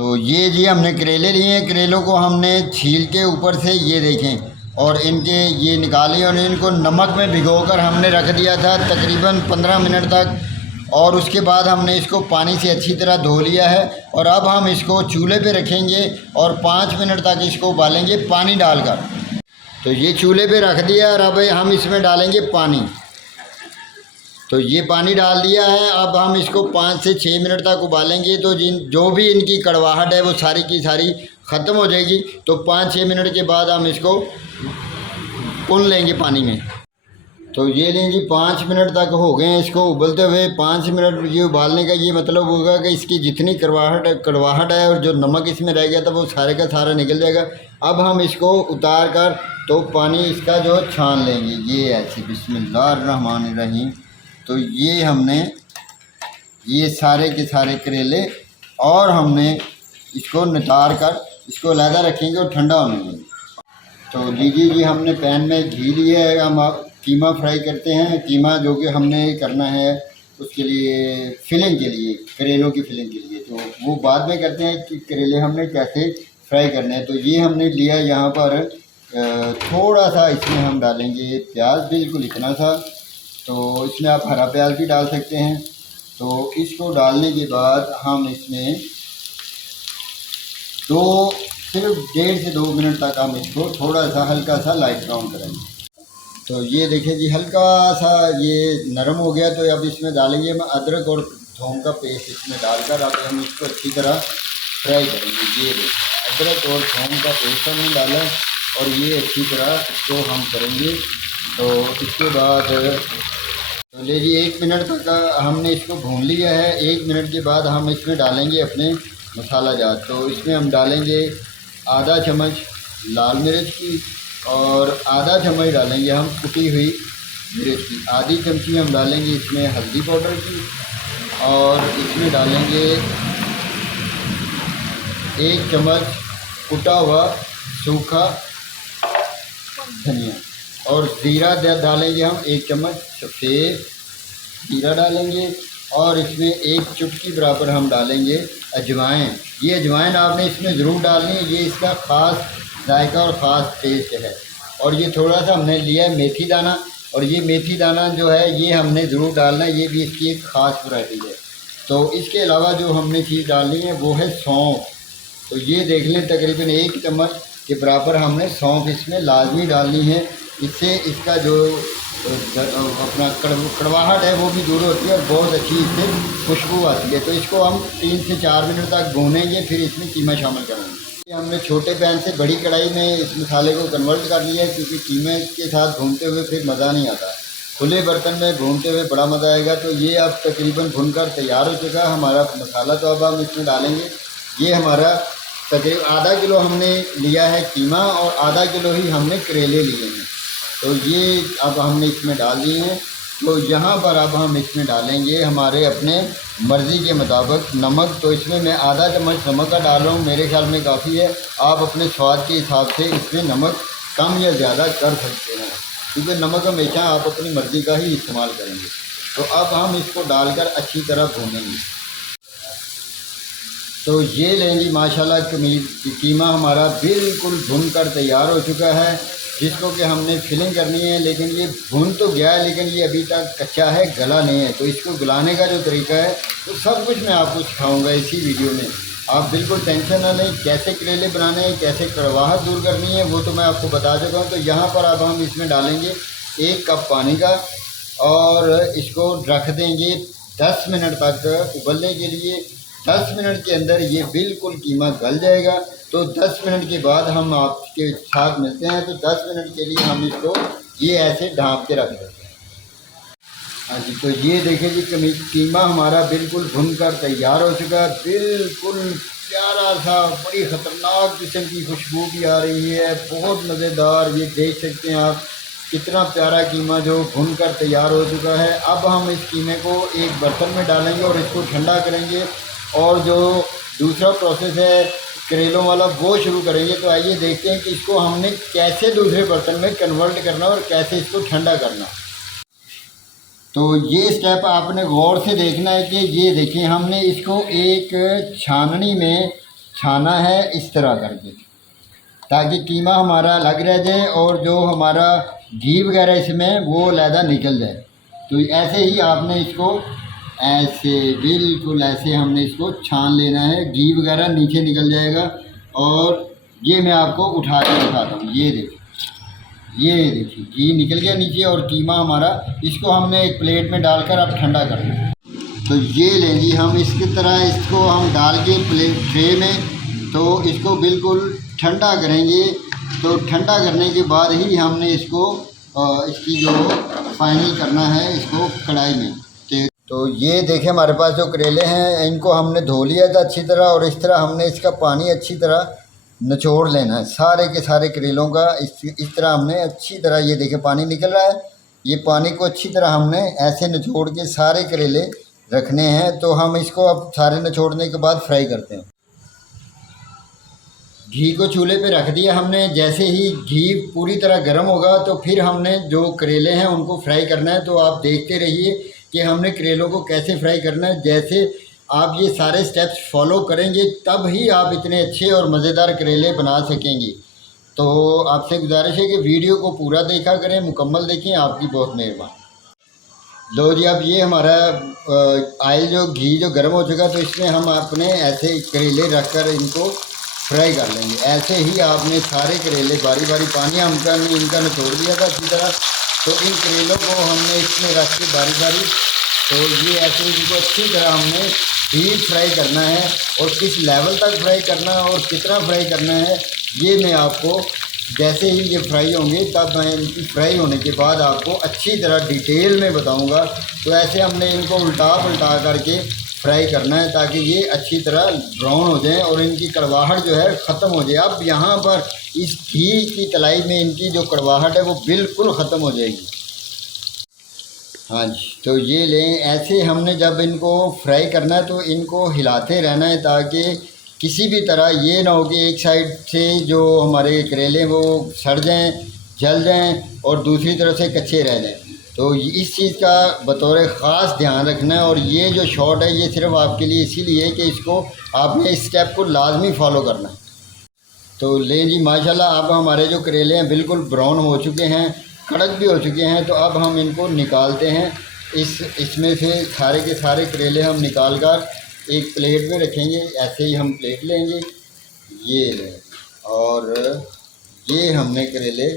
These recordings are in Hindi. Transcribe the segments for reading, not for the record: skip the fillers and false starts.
तो ये जी हमने करेले लिए हैं। करेलों को हमने छील के ऊपर से ये देखें और इनके ये निकाले और इनको नमक में भिगोकर हमने रख दिया था तकरीबन 15 मिनट तक। और उसके बाद हमने इसको पानी से अच्छी तरह धो लिया है और अब हम इसको चूल्हे पे रखेंगे और 5 मिनट तक इसको उबालेंगे पानी डालकर। तो ये चूल्हे पे रख दिया और अब हम इसमें डालेंगे पानी। तो ये पानी डाल दिया है। अब हम इसको 5 से 6 मिनट तक उबालेंगे तो जो भी इनकी कड़वाहट है वो सारी की सारी ख़त्म हो जाएगी। तो 5-6 मिनट के बाद हम इसको भून लेंगे पानी में। तो ये लें जी 5 मिनट तक हो गए हैं इसको उबलते हुए। 5 मिनट ये उबालने का ये मतलब होगा कि इसकी जितनी कड़वाहट है और जो नमक इसमें रह गया था वो सारे का सारा निकल जाएगा। अब हम इसको उतार कर तो पानी इसका जो छान लेंगे। ये ऐसे बिस्मिल्लाहिर्रहमानिर्रहीम। तो ये हमने ये सारे के सारे करेले और हमने इसको नितार कर इसको अलहदा रखेंगे और ठंडा होने देंगे। तो लीजिए जी हमने पैन में घी लिया है। हम कीमा फ्राई करते हैं। कीमा जो कि हमने करना है उसके लिए फिलिंग के लिए, करेलों की फिलिंग के लिए, तो वो बाद में करते हैं कि करेले हमने कैसे फ्राई करने हैं। तो ये हमने लिया यहाँ पर थोड़ा सा इसमें हम डालेंगे प्याज, बिल्कुल इतना सा। तो इसमें आप हरा प्याज भी डाल सकते हैं। तो इसको डालने के बाद हम इसमें सिर्फ 1.5 से 2 मिनट तक हम इसको थोड़ा सा हल्का सा लाइट ब्राउन करेंगे। तो ये देखिए जी हल्का सा ये नरम हो गया। तो अब इसमें डालेंगे हम अदरक और थूम का पेस्ट। इसमें डालकर अब हम इसको अच्छी तरह फ्राई करेंगे। ये देखिए अदरक और थूम का पेस्ट हमने डाला और ये अच्छी तरह इसको हम करेंगे। तो इसके बाद तो ले जी 1 मिनट तक हमने इसको भून लिया है। 1 मिनट के बाद हम इसमें डालेंगे अपने मसाला जात। तो इसमें हम डालेंगे आधा चम्मच लाल मिर्च की और आधा चम्मच डालेंगे हम कुटी हुई मिर्च की। आधी चमची हम डालेंगे इसमें हल्दी पाउडर की और इसमें डालेंगे 1 चम्मच कुटा हुआ सूखा धनिया और ज़ीरा डालेंगे हम 1 चम्मच सफ़ेद ज़ीरा डालेंगे और इसमें 1 चुटकी बराबर हम डालेंगे अजवाइन। ये अजवाइन आपने इसमें ज़रूर डालनी है, ये इसका ख़ास जायका और ख़ास टेस्ट है। और ये थोड़ा सा हमने लिया है मेथी दाना और ये मेथी दाना जो है ये हमने ज़रूर डालना है, ये भी इसकी एक ख़ास वैरायटी है। तो इसके अलावा जो हमने चीज़ डालनी है वो है सौंफ। तो ये देख लें तकरीबन 1 चम्मच के बराबर हमने सौंफ इसमें लाजमी डालनी है। इससे इसका जो अपना कड़वाहट है वो भी दूर होती है और बहुत अच्छी इससे खुशबू आती है। तो इसको हम 3 से 4 मिनट तक भूनेंगे, फिर इसमें कीमा शामिल करेंगे। हमने छोटे पैन से बड़ी कढ़ाई में इस मसाले को कन्वर्ट कर लिया है क्योंकि कीमे के साथ भूनते हुए फिर मज़ा नहीं आता। खुले बर्तन में भूनते हुए बड़ा मज़ा आएगा। तो ये अब तकरीबन भुनकर तैयार हो चुका है हमारा मसाला। तो अब हम इसमें डालेंगे। ये हमारा तकरीबन आधा किलो हमने लिया है कीमा और आधा किलो ही हमने करेले लिए हैं। तो ये अब हमने इसमें डाल दिए हैं। तो यहाँ पर अब हम इसमें डालेंगे हमारे अपने मर्ज़ी के मुताबिक नमक। तो इसमें मैं आधा चम्मच नमक का डाल रहा हूँ, मेरे ख्याल में काफ़ी है। आप अपने स्वाद के हिसाब से इसमें नमक कम या ज़्यादा कर सकते हैं क्योंकि नमक हमेशा आप अपनी मर्ज़ी का ही इस्तेमाल करेंगे। तो अब हम इसको डालकर अच्छी तरह भूनेंगे। तो ये लेंगी माशाल्लाह कीमा हमारा बिल्कुल भुन कर तैयार हो चुका है, जिसको कि हमने फिलिंग करनी है। लेकिन ये भुन तो गया है लेकिन ये अभी तक कच्चा है, गला नहीं है। तो इसको गलाने का जो तरीका है तो सब कुछ मैं आपको सिखाऊंगा इसी वीडियो में। आप बिल्कुल टेंशन ना लें, कैसे करेले बनाने हैं, कैसे कड़वाहट दूर करनी है वो तो मैं आपको बता चुका हूँ। तो यहाँ पर अब हम इसमें डालेंगे 1 कप पानी का और इसको रख देंगे 10 मिनट तक उबलने के लिए। 10 मिनट के अंदर ये बिल्कुल कीमा गल जाएगा। तो 10 मिनट के बाद हम आपके साथ मिलते हैं। तो 10 मिनट के लिए हम इसको ये ऐसे ढाँप के रख देते हैं। हाँ जी, तो ये देखिए जी कीमा हमारा बिल्कुल भुनकर तैयार हो चुका है। बिल्कुल प्यारा सा, बड़ी ख़तरनाक किस्म की खुशबू भी आ रही है, बहुत मज़ेदार। ये देख सकते हैं आप कितना प्यारा कीमा जो भुनकर तैयार हो चुका है। अब हम इस कीमे को एक बर्तन में डालेंगे और इसको ठंडा करेंगे और जो दूसरा प्रोसेस है करेलों वाला वो शुरू करेंगे। तो आइए देखते हैं कि इसको हमने कैसे दूसरे बर्तन में कन्वर्ट करना और कैसे इसको ठंडा करना। तो ये स्टेप आपने गौर से देखना है कि ये देखें हमने इसको एक छाननी में छाना है इस तरह करके, ताकि कीमा हमारा अलग रह जाए और जो हमारा घी वगैरह इसमें वो अलहदा निकल जाए। तो ऐसे ही आपने इसको ऐसे बिल्कुल ऐसे हमने इसको छान लेना है, घी वगैरह नीचे निकल जाएगा। और ये मैं आपको उठा के दिखाता हूँ, ये देखिए घी निकल गया नीचे और कीमा हमारा, इसको हमने एक प्लेट में डालकर अब ठंडा कर लें। तो ये लें जी, हम इसकी तरह इसको हम डाल के प्लेट ट्रे में, तो इसको बिल्कुल ठंडा करेंगे। तो ठंडा करने के बाद ही हमने इसको इसकी जो फाइनल करना है इसको कढ़ाई में। तो ये देखें हमारे पास जो करेले हैं इनको हमने धो लिया था अच्छी तरह, और इस तरह हमने इसका पानी अच्छी तरह निचोड़ लेना है सारे के सारे करेलों का। इस तरह हमने अच्छी तरह, ये देखें पानी निकल रहा है, ये पानी को अच्छी तरह हमने ऐसे निचोड़ के सारे करेले रखने हैं। तो हम इसको अब सारे निचोड़ने के बाद फ्राई करते हैं। घी को चूल्हे पे रख दिया हमने, जैसे ही घी पूरी तरह गर्म होगा तो फिर हमने जो करेले हैं उनको फ्राई करना है। तो आप देखते रहिए कि हमने करेलों को कैसे फ्राई करना है। जैसे आप ये सारे स्टेप्स फॉलो करेंगे तब ही आप इतने अच्छे और मज़ेदार करेले बना सकेंगे। तो आपसे गुजारिश है कि वीडियो को पूरा देखा करें, मुकम्मल देखें, आपकी बहुत मेहरबानी। लो जी, अब ये हमारा ऑयल जो घी जो गर्म हो चुका, तो इसमें हम अपने ऐसे करेले रख कर इनको फ्राई कर लेंगे। ऐसे ही आपने सारे करेले बारी बारी, पानी हमका इनका निचोड़ दिया था अच्छी तरह, तो इन करेलों को हमने इसमें रख के बारी बारी, तो ये ऐसे इनको अच्छी तरह हमने डीप फ्राई करना है। और किस लेवल तक फ्राई करना है और कितना फ्राई करना है ये मैं आपको, जैसे ही ये फ्राई होंगे तब मैं इनकी फ्राई होने के बाद आपको अच्छी तरह डिटेल में बताऊंगा। तो ऐसे हमने इनको उल्टा पलटा करके फ्राई करना है ताकि ये अच्छी तरह ब्राउन हो जाएं और इनकी कड़वाहट जो है ख़त्म हो जाए। अब यहाँ पर इस घी की तलाई में इनकी जो कड़वाहट है वो बिल्कुल ख़त्म हो जाएगी। हाँ जी, तो ये लें, ऐसे हमने जब इनको फ्राई करना है तो इनको हिलाते रहना है ताकि किसी भी तरह ये ना हो कि एक साइड से जो हमारे करेले वो सड़ जाएं, जल जाएं और दूसरी तरफ से कच्चे रह जाएं। तो इस चीज़ का बतौर ख़ास ध्यान रखना है। और ये जो शॉट है ये सिर्फ आपके लिए इसीलिए है कि इसको आपने इस स्टेप को लाजमी फॉलो करना है। तो लें जी, माशाल्लाह अब हमारे जो करेले हैं बिल्कुल ब्राउन हो चुके हैं, कड़क भी हो चुके हैं। तो अब हम इनको निकालते हैं। इसमें से सारे के सारे करेले हम निकाल कर एक प्लेट में रखेंगे। ऐसे ही हम प्लेट लेंगे, ये लें, और ये हमने करेले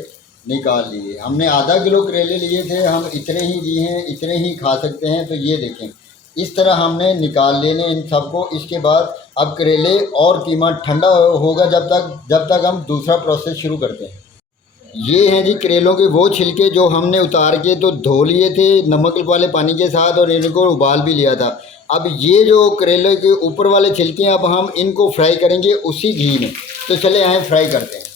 निकाल लिए। हमने आधा किलो करेले लिए थे, हम इतने ही लिए हैं, इतने ही खा सकते हैं। तो ये देखें, इस तरह हमने निकाल लेने इन सबको। इसके बाद अब करेले और कीमा ठंडा होगा जब तक हम दूसरा प्रोसेस शुरू करते हैं। ये हैं जी करेलों के वो छिलके जो हमने उतार के तो धो लिए थे नमक वाले पानी के साथ, और इनको उबाल भी लिया था। अब ये जो करेले के ऊपर वाले छिलके हैं, अब हम इनको फ्राई करेंगे उसी घी में। तो चले आए फ्राई करते हैं।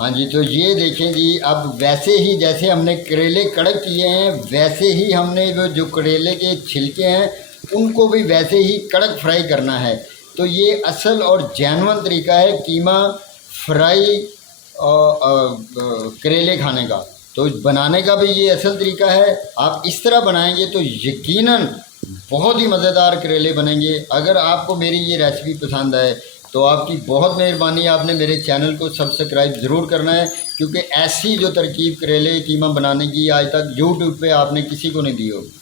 हाँ जी, तो ये देखें जी, अब वैसे ही जैसे हमने करेले कड़क किए हैं वैसे ही हमने जो करेले के छिलके हैं उनको भी वैसे ही कड़क फ्राई करना है। तो ये असल और जेन्युइन तरीका है कीमा फ्राई करेले खाने का। तो बनाने का भी ये असल तरीका है। आप इस तरह बनाएंगे तो यकीनन बहुत ही मज़ेदार करेले बनेंगे। अगर आपको मेरी ये रेसिपी पसंद आए तो आपकी बहुत मेहरबानी, आपने मेरे चैनल को सब्सक्राइब ज़रूर करना है, क्योंकि ऐसी जो तरकीब करेले कीमा बनाने की आज तक यूट्यूब पे आपने किसी को नहीं दी होगी।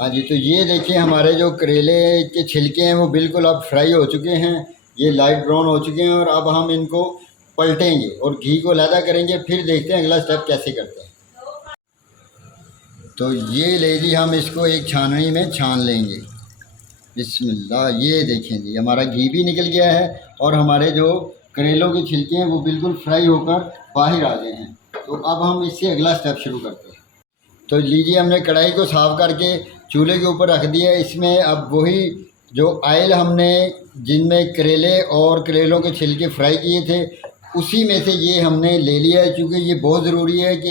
हाँ जी, तो ये देखिए हमारे जो करेले के छिलके हैं वो बिल्कुल अब फ्राई हो चुके हैं, ये लाइट ब्राउन हो चुके हैं। और अब हम इनको पलटेंगे और घी को अलहदा करेंगे, फिर देखते हैं अगला स्टेप कैसे करते हैं। तो ये ले जी, हम इसको एक छाननी में छान लेंगे। बिस्मिल्लाह, ये देखें जी हमारा घी भी निकल गया है और हमारे जो करेलों के छिलके हैं वो बिल्कुल फ्राई होकर बाहर आ गए हैं। तो अब हम इससे अगला स्टेप शुरू करते हैं। तो लीजिए, हमने कढ़ाई को साफ़ करके चूल्हे के ऊपर रख दिया। इसमें अब वही जो ऑयल हमने जिनमें करेले और करेलों के छिलके फ्राई किए थे उसी में से ये हमने ले लिया है, क्योंकि ये बहुत ज़रूरी है कि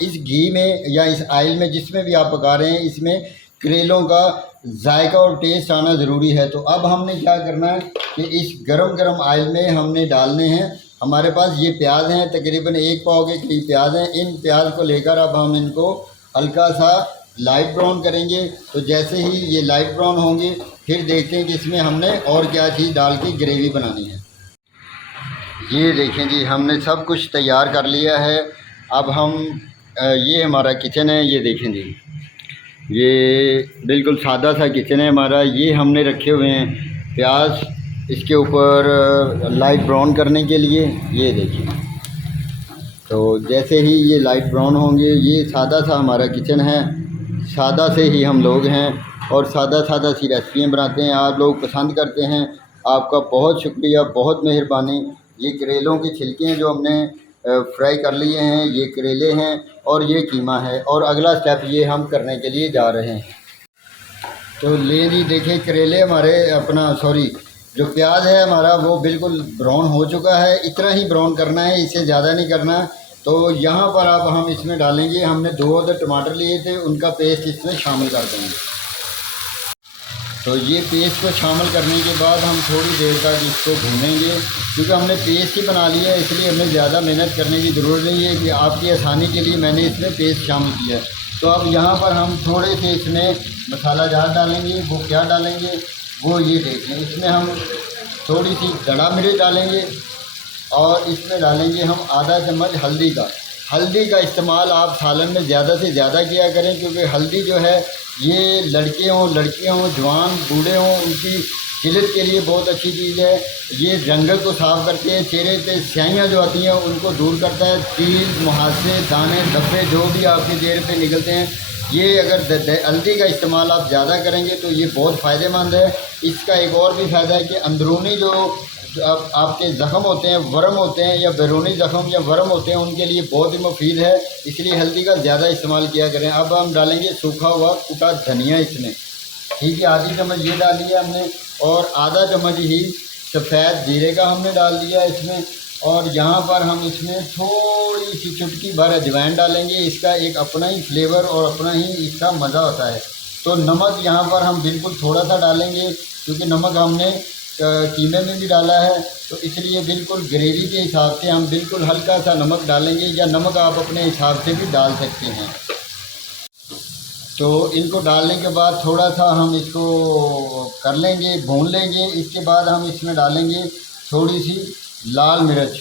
इस घी में या इस ऑयल में जिसमें भी आप पका रहे हैं इसमें करेलों का जायका और टेस्ट आना ज़रूरी है। तो अब हमने क्या करना है कि इस गरम ऑयल में हमने डालने हैं। हमारे पास ये प्याज हैं, तकरीबन 1 पाव के करीब प्याज हैं। इन प्याज को लेकर अब हम इनको हल्का सा लाइट ब्राउन करेंगे। तो जैसे ही ये लाइट ब्राउन होंगे फिर देखते हैं कि इसमें हमने और क्या चीज़ डाल के ग्रेवी बनानी है। ये देखें जी, हमने सब कुछ तैयार कर लिया है। अब हम ये हमारा किचन है, ये देखें जी, ये बिल्कुल सादा सा किचन है हमारा। ये हमने रखे हुए हैं प्याज इसके ऊपर लाइट ब्राउन करने के लिए। ये देखिए, तो जैसे ही ये लाइट ब्राउन होंगे, ये सादा सा हमारा किचन है, सादा से ही हम लोग हैं और सादा सादा सी रेसिपियाँ बनाते हैं, आप लोग पसंद करते हैं। आपका बहुत शुक्रिया, बहुत मेहरबानी। ये करेलों के छिलके हैं जो हमने फ्राई कर लिए हैं, ये करेले हैं और ये कीमा है, और अगला स्टेप ये हम करने के लिए जा रहे हैं। तो ले जी, देखें करेले हमारे जो प्याज है हमारा वो बिल्कुल ब्राउन हो चुका है। इतना ही ब्राउन करना है, इससे ज़्यादा नहीं करना। तो यहाँ पर अब हम इसमें डालेंगे, हमने 2 अदर टमाटर लिए थे, उनका पेस्ट इसमें शामिल कर देंगे। तो ये पेस्ट को शामिल करने के बाद हम थोड़ी देर तक इसको भूनेंगे, क्योंकि हमने पेस्ट ही बना लिया है, इसलिए हमें ज़्यादा मेहनत करने की ज़रूरत नहीं है। कि आपकी आसानी के लिए मैंने इसमें पेस्ट शामिल किया है। तो अब यहाँ पर हम थोड़े से इसमें मसाला जार डालेंगे। वो क्या डालेंगे वो ये देख लें। इसमें हम थोड़ी सी दड़ा मिर्च डालेंगे और इसमें डालेंगे हम आधा चम्मच हल्दी का। हल्दी का इस्तेमाल आप सालन में ज़्यादा से ज़्यादा किया करें, क्योंकि हल्दी जो है ये लड़के हों, लड़कियाँ हों, जवान बूढ़े हों, उनकी जिल्द के लिए बहुत अच्छी चीज़ है। ये रंगत को साफ़ करते हैं, चेहरे पे स्याहियाँ जो आती हैं उनको दूर करता है। तिल, मुहासे, दाने, धब्बे जो भी आपके चेहरे पे निकलते हैं, ये अगर हल्दी का इस्तेमाल आप ज़्यादा करेंगे तो ये बहुत फ़ायदेमंद है। इसका एक और भी फ़ायदा है कि अंदरूनी जो आपके ज़ख़म होते हैं, वर्म होते हैं, या बैरूनी ज़ख़म या वर्म होते हैं, उनके लिए बहुत ही मुफीद है। इसलिए हल्दी का ज़्यादा इस्तेमाल किया करें। अब हम डालेंगे सूखा हुआ कुटा धनिया इसमें, ठीक है, आधी चम्मच ये डाल दिया हमने, और आधा चम्मच ही सफ़ेद जीरे का हमने डाल दिया इसमें। और यहाँ पर हम इसमें थोड़ी सी चुटकी भर अजवाइन डालेंगे। इसका एक अपना ही फ्लेवर और अपना ही इसका मज़ा होता है। तो नमक यहाँ पर हम बिल्कुल थोड़ा सा डालेंगे, क्योंकि नमक हमने कीमे में भी डाला है, तो इसलिए बिल्कुल ग्रेवी के हिसाब से हम बिल्कुल हल्का सा नमक डालेंगे, या नमक आप अपने हिसाब से भी डाल सकते हैं। तो इनको डालने के बाद थोड़ा सा हम इसको कर लेंगे, भून लेंगे। इसके बाद हम इसमें डालेंगे थोड़ी सी लाल मिर्च।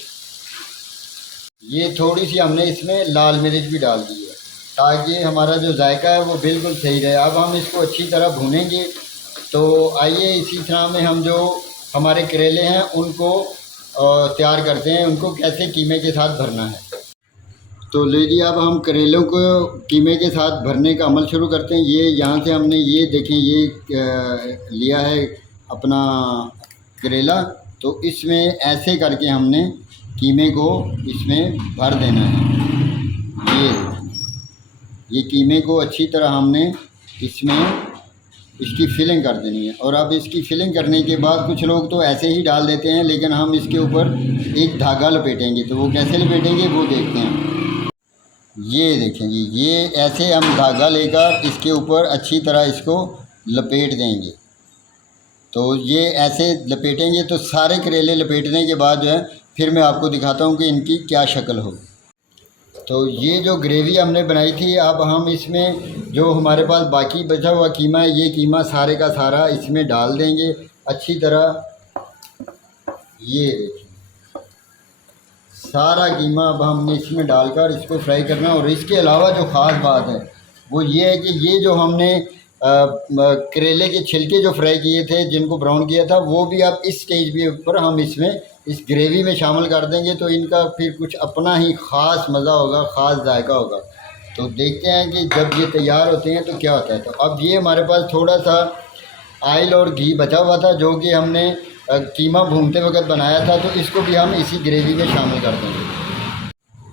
ये थोड़ी सी हमने इसमें लाल मिर्च भी डाल दी है, ताकि हमारा जो जायका है वो बिल्कुल सही रहे। अब हम इसको अच्छी तरह भूनेंगे। तो आइए इसी तरह में हम जो हमारे करेले हैं उनको तैयार करते हैं, उनको कैसे कीमे के साथ भरना है। तो लीजिए, अब हम करेलों को कीमे के साथ भरने का अमल शुरू करते हैं। ये यहाँ से हमने ये देखें, ये लिया है अपना करेला। तो इसमें ऐसे करके हमने कीमे को इसमें भर देना है। ये कीमे को अच्छी तरह हमने इसमें इसकी फिलिंग कर देनी है। और अब इसकी फिलिंग करने के बाद कुछ लोग तो ऐसे ही डाल देते हैं, लेकिन हम इसके ऊपर एक धागा लपेटेंगे। तो वो कैसे लपेटेंगे वो देखते हैं। ये देखें जी, ये ऐसे हम धागा लेकर इसके ऊपर अच्छी तरह इसको लपेट देंगे। तो ये ऐसे लपेटेंगे तो सारे करेले लपेटने के बाद जो है फिर मैं आपको दिखाता हूँ कि इनकी क्या शक्ल हो। तो ये जो ग्रेवी हमने बनाई थी, अब हम इसमें जो हमारे पास बाकी बचा हुआ कीमा है, ये कीमा सारे का सारा इसमें डाल देंगे अच्छी तरह। ये देखिए, सारा कीमा अब हमने इसमें डालकर इसको फ्राई करना। और इसके अलावा जो ख़ास बात है वो ये है कि ये जो हमने करेले के छिलके जो फ्राई किए थे, जिनको ब्राउन किया था, वो भी अब इस स्टेज पे ऊपर हम इसमें इस ग्रेवी में शामिल कर देंगे। तो इनका फिर कुछ अपना ही ख़ास मज़ा होगा, ख़ास जायका होगा। तो देखते हैं कि जब ये तैयार होते हैं तो क्या होता है। तो अब ये हमारे पास थोड़ा सा ऑयल और घी बचा हुआ था, जो कि हमने कीमा भूनते वक्त बनाया था। तो इसको भी हम इसी ग्रेवी में शामिल कर देंगे।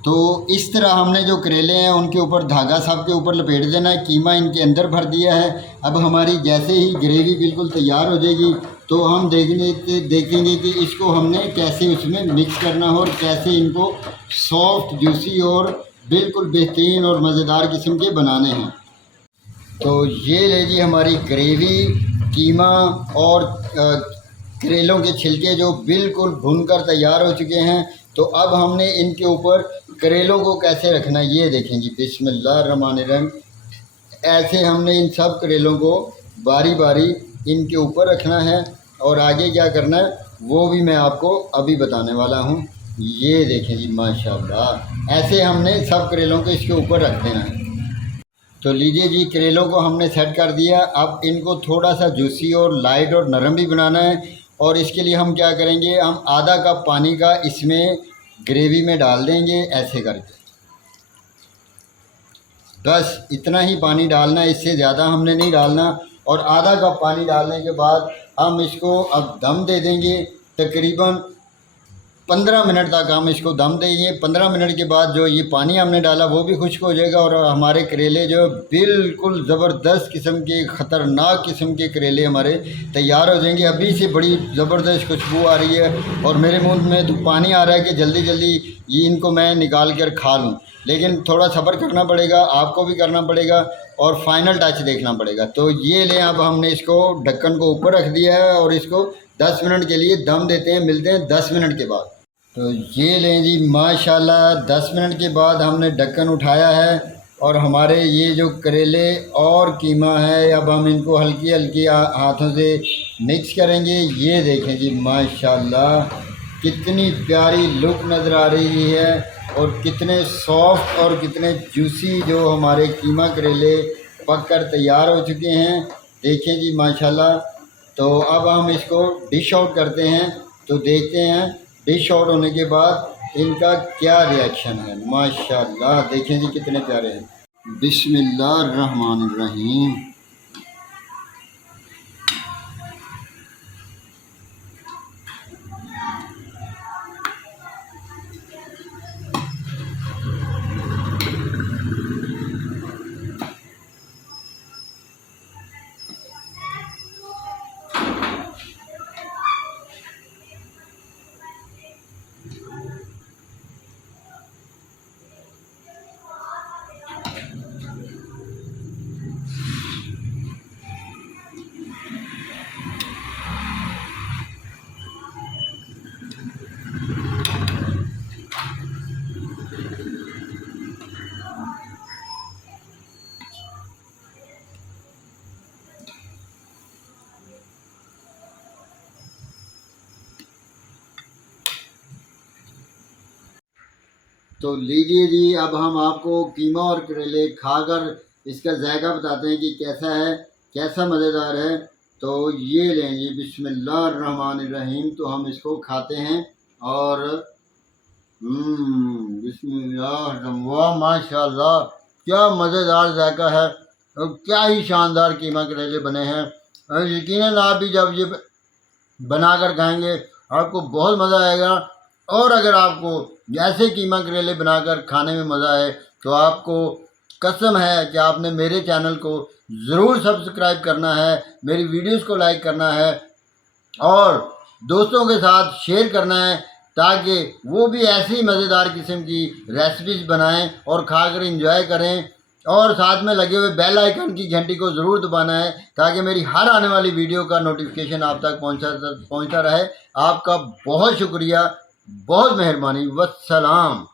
तो इस तरह हमने जो करेले हैं उनके ऊपर धागा सब के ऊपर लपेट देना है, कीमा इनके अंदर भर दिया है। अब हमारी जैसे ही ग्रेवी बिल्कुल तैयार हो जाएगी तो हम देखेंगे कि इसको हमने कैसे उसमें मिक्स करना हो, और कैसे इनको सॉफ्ट, जूसी और बिल्कुल बेहतरीन और मज़ेदार किस्म के बनाने हैं। तो ये लीजिए हमारी ग्रेवी, कीमा और करेलों के छिलके जो बिल्कुल भुनकर तैयार हो चुके हैं। तो अब हमने इनके ऊपर करेलों को कैसे रखना है ये देखेंगे। बिस्मिल्लाहिर्रहमानिर्रहीम। ऐसे हमने इन सब करेलों को बारी बारी इनके ऊपर रखना है और आगे क्या करना है वो भी मैं आपको अभी बताने वाला हूँ। ये देखें जी माशाल्लाह, ऐसे हमने सब करेलों को इसके ऊपर रख देना है। तो लीजिए जी, करेलों को हमने सेट कर दिया। अब इनको थोड़ा सा जूसी और लाइट और नरम भी बनाना है, और इसके लिए हम क्या करेंगे, हम आधा कप पानी का इसमें ग्रेवी में डाल देंगे ऐसे करके। बस इतना ही पानी डालना है, इससे ज़्यादा हमने नहीं डालना। और आधा कप पानी डालने के बाद हम इसको अब दम दे देंगे। तकरीबन 15 मिनट तक हम इसको दम देंगे। 15 मिनट के बाद जो ये पानी हमने डाला वो भी खुश्क हो जाएगा और हमारे करेले जो बिल्कुल ज़बरदस्त किस्म के ख़तरनाक किस्म के करेले हमारे तैयार हो जाएंगे। अभी से बड़ी ज़बरदस्त खुशबू आ रही है और मेरे मुंह में तो पानी आ रहा है कि जल्दी जल्दी ये इनको मैं निकाल कर खा लूँ, लेकिन थोड़ा सब्र करना पड़ेगा, आपको भी करना पड़ेगा और फाइनल टच देखना पड़ेगा। तो ये लें, अब हमने इसको ढक्कन को ऊपर रख दिया है और इसको 10 मिनट के लिए दम देते हैं। मिलते हैं 10 मिनट के बाद। तो ये लें जी माशाल्लाह, 10 मिनट के बाद हमने ढक्कन उठाया है और हमारे ये जो करेले और कीमा है, अब हम इनको हल्की हल्की हाथों से मिक्स करेंगे। ये देखें जी माशाल्लाह, कितनी प्यारी लुक नज़र आ रही है और कितने सॉफ्ट और कितने जूसी जो हमारे कीमा करेले पक कर तैयार हो चुके हैं। देखें जी माशाल्लाह। तो अब हम इसको डिश आउट करते हैं, तो देखते हैं डिश आउट होने के बाद इनका क्या रिएक्शन है। माशाल्लाह देखें जी कितने प्यारे हैं। बिस्मिल्लाहिर्रहमानिर्रहीम। तो लीजिए जी, अब हम आपको कीमा और करेले खाकर इसका जायका बताते हैं कि कैसा है, कैसा मज़ेदार है। तो ये लें जी, बिस्मिल्लाहिर्रहमानिर्रहीम। तो हम इसको खाते हैं और बिस्मिल्लाह, वाह माशाल्लाह, क्या मज़ेदार जायका है और क्या ही शानदार कीमा करेले बने हैं। और यकीनन आप भी जब ये बनाकर खाएंगे आपको बहुत मज़ा आएगा। और अगर आपको ऐसे कीमा करेले बनाकर खाने में मज़ा आए तो आपको कसम है कि आपने मेरे चैनल को ज़रूर सब्सक्राइब करना है, मेरी वीडियोस को लाइक करना है और दोस्तों के साथ शेयर करना है, ताकि वो भी ऐसी मज़ेदार किस्म की रेसिपीज़ बनाएं और खाकर इंजॉय करें। और साथ में लगे हुए बेल आइकन की घंटी को ज़रूर दबाना है ताकि मेरी हर आने वाली वीडियो का नोटिफिकेशन आप तक पहुंचता रहे। आपका बहुत शुक्रिया, बहुत मेहरबानी। वस्सलाम।